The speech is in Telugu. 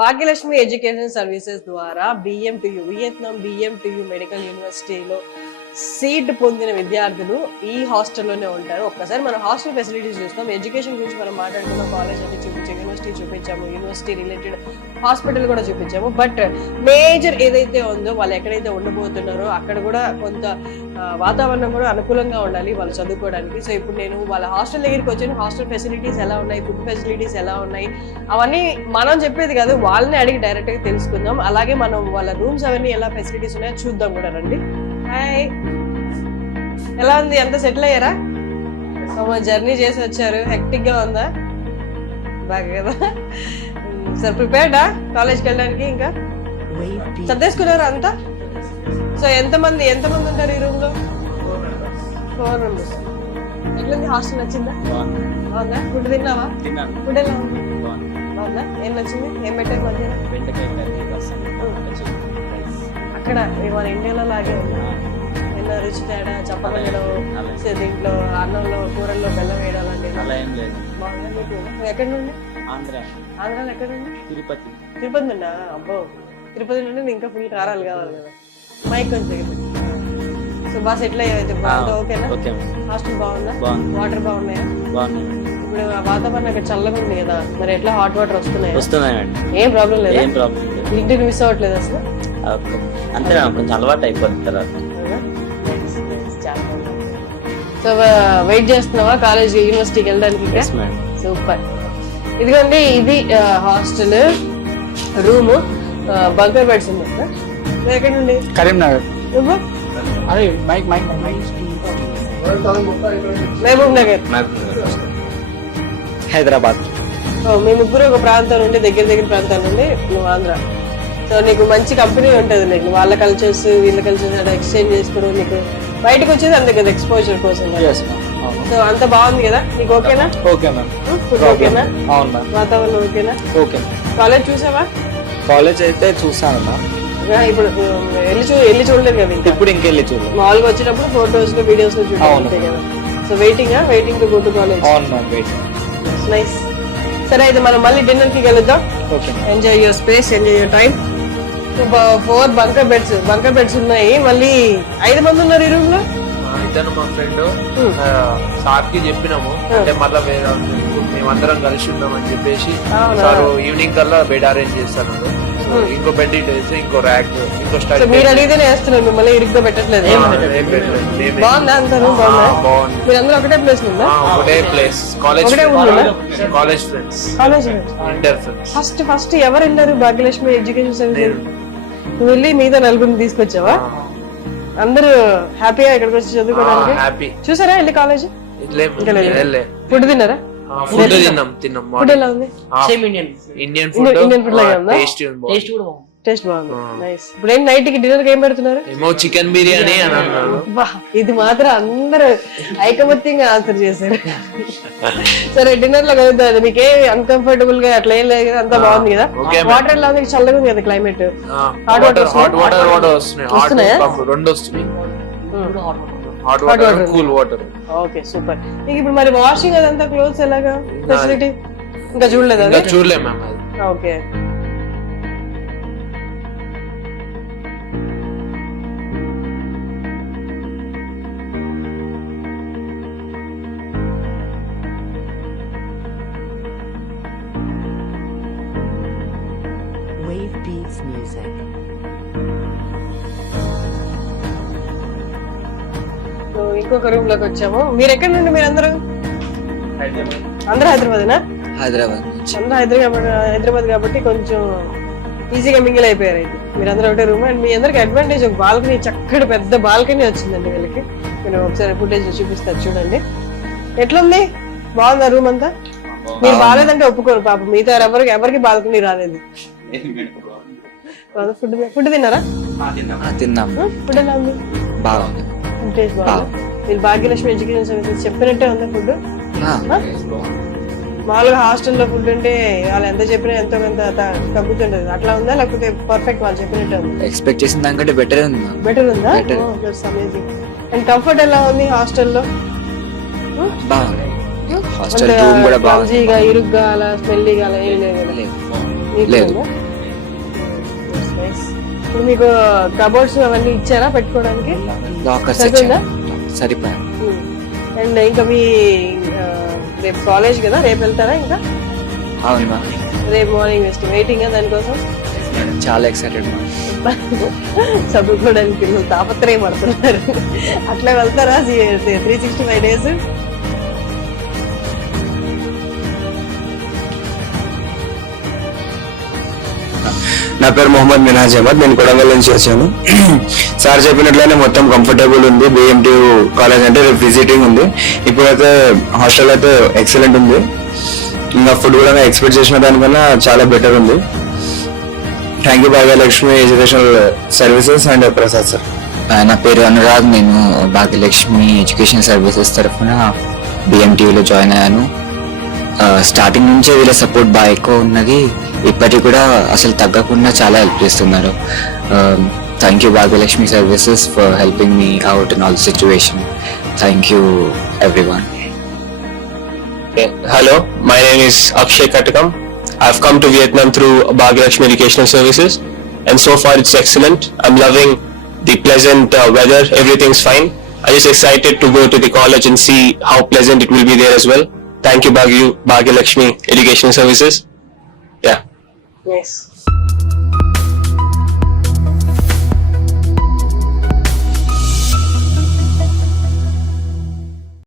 భాగ్యలక్ష్మి ఎడ్యుకేషన్ సర్వీసెస్ ద్వారా BMTU వియత్నాం BMTU మెడికల్ యూనివర్సిటీలో సీట్ పొందిన విద్యార్థులు ఈ హాస్టల్లోనే ఉంటారు. ఒక్కసారి మనం హాస్టల్ ఫెసిలిటీస్ చూస్తాం. ఎడ్యుకేషన్ గురించి మనం మాట్లాడుకున్నాం, కాలేజ్ అంటే చూపించాము, యూనివర్సిటీ చూపించాము, యూనివర్సిటీ రిలేటెడ్ హాస్పిటల్ కూడా చూపించాము. బట్ మేజర్ ఏదైతే ఉందో వాళ్ళు ఎక్కడైతే ఉండబోతున్నారో అక్కడ కూడా కొంత వాతావరణం కూడా అనుకూలంగా ఉండాలి వాళ్ళు చదువుకోవడానికి. సో ఇప్పుడు నేను వాళ్ళ హాస్టల్ దగ్గరికి వచ్చాను. హాస్టల్ ఫెసిలిటీస్ ఎలా ఉన్నాయి, ఫుడ్ ఫెసిలిటీస్ ఎలా ఉన్నాయి, అవన్నీ మనం చెప్పేది కాదు, వాళ్ళని అడిగి డైరెక్ట్ గా తెలుసుకుందాం. అలాగే మనం వాళ్ళ రూమ్స్ అవన్నీ ఎలా ఫెసిలిటీస్ ఉన్నాయో చూద్దాం కూడా. రండి. హాయ్, ఎలా ఉంది? అంత సెటిల్ అయ్యారా? జర్నీ చేసి వచ్చారు, హెక్టిక్ గా ఉందా? బాగా కదా. సార్ ప్రిపేర్డా కాలేజ్కి వెళ్ళడానికి? ఇంకా చదివేసుకున్నారా అంతా? సో ఎంతమంది ఉంటారు ఈ రూమ్ లో? 4 మెంబర్స్. ఎట్లుంది హాస్టల్? నచ్చిందా? బాగుందా? ఫుడ్ తిన్నావా? ఫుడ్ ఎలా ఉంది? బాగుందా? ఏం నచ్చింది? ఏం పెట్టారు మధ్యాహ్నం? అక్కడ మన ఇండియాలో లాగే ఉందా? ఏమన్నా రుచి తేడా చెప్పగలడం? దీంట్లో అన్నంలో కూరల్లో బెల్లం వేయడం అలాంటివి బాగుందా? నువ్వు ఎక్కడి నుండి? ఆంధ్రాలో ఎక్కడి నుండి? తిరుపతి నుండా? అబ్బో, తిరుపతి నుండి ఇంకా ఫుల్ కారాలు కావాలి కదా. మైక్ కొంచెం. సో బాగా సెటిల్ అయ్యాయితే బాగుందా? ఓకేనా? హాస్టల్ బాగుందా? వాటర్ బాగున్నాయా? ఇప్పుడు వాతావరణం ఇక్కడ చల్లగా ఉంది కదా, మరి ఎట్లా హాట్ వాటర్ వస్తున్నాయండి? ఏం ప్రాబ్లం లేదు? ఇంటిని మిస్ అవ్వట్లేదు అసలు? అంతే, కొంచెం అలవాటు అయిపోతుంది తర్వాత. సో వెయిట్ చేస్తున్నావా కాలేజ్ యూనివర్సిటీకి వెళ్ళడానికి? సూపర్. ఇదిగోండి, ఇది హాస్టల్ రూమ్. బంకర్ బెడ్స్ ఉన్నాయి. ఎక్కడ నుండి? కరీంనగర్. నువ్వు? మహబూబ్ నగర్. హైదరాబాద్. మీ ముగ్గురు ఒక ప్రాంతం నుండి, దగ్గర ప్రాంతాల నుండి. నువ్వు ఆంధ్ర. సో నీకు మంచి కంపెనీ ఉంటుంది, నీకు వాళ్ళ కల్చర్స్ వీళ్ళ కల్చర్స్ అలా ఎక్స్చేంజ్ చేసుకోవడం, నీకు బయటకు వచ్చేది అంతే కదా ఎక్స్పోజర్ కోసం. సో అంత బాగుంది కదా నీకు? ఓకేనా? Okay ma'am. ఫుడ్ ఓకేనా? అవును మ్యామ్. వాతావరణం ఓకేనా? ఓకే. కాలేజ్ చూసావా? కాలేజ్ అయితే చూసాను మ్యామ్. ఇప్పుడు వెళ్ళి చూడలేదు కదా ఇంకా? ఇప్పుడు ఇంకెళ్ళి చూడలేదు. మామూలుగా వచ్చినప్పుడు ఫోటోస్ లో వీడియోస్ లో చూడాలి కదా. So waiting to go to college. అవును మ్యామ్, వెయిటింగ్. నైస్. సరే, అయితే మనం మళ్ళీ డిన్నర్ కి వెళ్దాం. Okay. Enjoy your space, enjoy your time. 4 bunker beds ఉన్నాయి. మళ్ళీ 5 మంది ఉన్నారు ఈ రూమ్ లో. ఇతను మా ఫ్రెండ్, సార్ కి చెప్పినాము అంటే మళ్ళీ వేరే మేమందరం కలిసి ఉన్నామని చెప్పేసి సార్ ఈవినింగ్ కల్లా బెడ్ అరేంజ్ చేస్తాను. ఇంకో బెడ్ ఇటేసి, ఇంకో ర్యాక్, ఇంకో స్టైల్. మీరు అడిగితేనే వేస్తున్నారు, మిమ్మల్ని ఇరుగ్గా పెట్టట్లేదు. బాగుందా? అంతా బాగుందా? మీరు అందరూ ఒకటే ప్లేస్ ఉందా? ఒకటే place. College friends, inter friends. First ఎవరు వెళ్ళారు భాగ్యలక్ష్మి ఎడ్యుకేషన్ సర్వీసెస్? నువ్వు వెళ్ళి మిగతా 4 తీసుకొచ్చావా? అందరూ హ్యాపీగా ఇక్కడికి వచ్చి చదువుకోవడానికి? హ్యాపీ. చూసారా వెళ్ళి కాలేజ్? ఫుడ్ తిన్నారా? ఫుడ్ తిన్నాం. ఫుడ్ ఎలా ఉంది? ఇండియన్ ఫుడ్ లాగా ఉందా? టేస్ట్ బాగుంది. నైస్. ఇప్పుడు ఏంటి నైట్ కి డిన్నర్ ఏం పెడుతున్నారు? ఏమో చికెన్ బిర్యానీ అని అన్నాడు. ఇది మాత్రం అందరూ ఐకమత్యంగా ఆన్సర్ చేశారు. సరే, డిన్నర్ లో కలుగుతుంది. నీకే అన్కంఫర్టబుల్ గా అట్లా ఏం లేదు కదా, అంతా బాగుంది కదా? వాటర్ ఎలా ఉంది? చల్లగా ఉంది కదా క్లైమేట్? హాట్ వాటర్ వస్తున్నాయా? 2 వస్తున్నాయి. Hot water, cool water. Okay, super. నీకు ఇప్పుడు మరి వాషింగ్ అదంతా క్లోత్స్ ఎలాగా ఫెసిలిటీ? ఇంకా చూడలేదు? చూడలేదు మ్యామ్ అది. ఓకే. Wave Beats Music. ఇంకొక రూమ్ లోకి వచ్చాము. మీరు ఎక్కడి నుండి? మీరందరూ అందరూ హైదరాబాదేనా? హైదరాబాద్. అందరూ హైదరాబాద్ కాబట్టి కొంచెం ఈజీగా మింగిల్ అయిపోయారు. మీరందరూ ఒకటే రూమ్. అండ్ మీ అందరికి అడ్వాంటేజ్, ఒక బాల్కనీ, చక్కటి పెద్ద బాల్కనీ వచ్చిందండి వీళ్ళకి. నేను ఒకసారి ఫుటేజ్ చూపిస్తాను చూడండి. ఎట్లుంది? బాగుందా రూమ్ అంతా? మీరు బాగాలేదంటే ఒప్పుకోరు పాపం. మిగతా ఎవరికి బాల్కనీ రాలేదు. ఫుడ్ తిన్నారా? తిన్నాం. ఫుడ్ ఎలా ఉంది? బాగుంది. టేస్ట్ బాగుంది. మీరు భాగ్యలక్ష్మి ఎడ్యుకేషన్ సర్వీసెస్ చెప్పినట్టే ఉంది ఫుడ్? మామూలుగా హాస్టల్లో ఫుడ్ అంటే వాళ్ళు ఎంత చెప్పినా ఎంతో కొంత తగ్గుతుంటది, అట్లా ఉందా? లేకపోతే పర్ఫెక్ట్ వాళ్ళు చెప్పినట్టే ఉంది? ఎక్స్పెక్ట్ చేసిన దానికంటే బెటర్ ఉంది. బెటర్ ఉందా? That's amazing. అండ్ కంఫర్ట్ ఎలా ఉంది హాస్టల్లో? బాగుంది. హాస్టల్ రూమ్ కూడా బాగుంది. ఇరుగ్గా అలా స్మెల్లీగా అలా ఏం లేదు. ఇప్పుడు మీకు కబోర్డ్స్ అవన్నీ ఇచ్చారా పెట్టుకోవడానికి? లాకర్స్ సరిపోయిందా? సరిపోయా. అండ్ ఇంకా మీ రేపు కాలేజ్ కదా, రేపు వెళ్తారా? ఇంకా అవును మ్యామ్. రేపు మార్నింగ్ వెయిటింగ్ దానికోసం చాలా ఎక్సైటెడ్ మ్యామ్. చదువుకోవడానికి పిల్లలు తాపత్రయం పడుతున్నారు. అట్లా వెళ్తారా 365 days? నా పేరు మొహమ్మద్ మినాజ్ అహ్మద్, నేను కొడంగల్ నుంచి వచ్చాను. సార్ చెప్పినట్లయితే మొత్తం కంఫర్టబుల్ ఉంది. బిఎంటీ కాలేజ్ అంటే రేపు విజిటింగ్ ఉంది. ఇప్పుడైతే హాస్టల్ అయితే ఎక్సలెంట్ ఉంది. ఇంకా ఫుడ్ కూడా ఎక్స్పెక్ట్ చేసిన దానికన్నా చాలా బెటర్ ఉంది. Thank you Bhagyalakshmi educational services and Prasad sir. నా పేరు అనురాగ్, నేను భాగ్యలక్ష్మి ఎడ్యుకేషన్ సర్వీసెస్ తరఫున బిఎంటీయూలో జాయిన్ అయ్యాను. స్టార్టింగ్ నుంచే వీళ్ళ సపోర్ట్ బాగా ఎక్కువ ఉన్నది. ఇప్పటికి కూడా అసలు తగ్గకుండా చాలా హెల్ప్ చేస్తున్నారు. Thank you Bhagyalakshmi services for helping me out in all situation. Thank you everyone. Hello, my name is Akshay Katakam. I've come to Vietnam through Bhagyalakshmi Educational Services, and so far it's excellent. I'm loving the pleasant weather. Everything's fine. I'm just excited to go to the college and see how pleasant it will be there as well. Thank you, Bhagyalakshmi Educational Services. Yeah. Yes.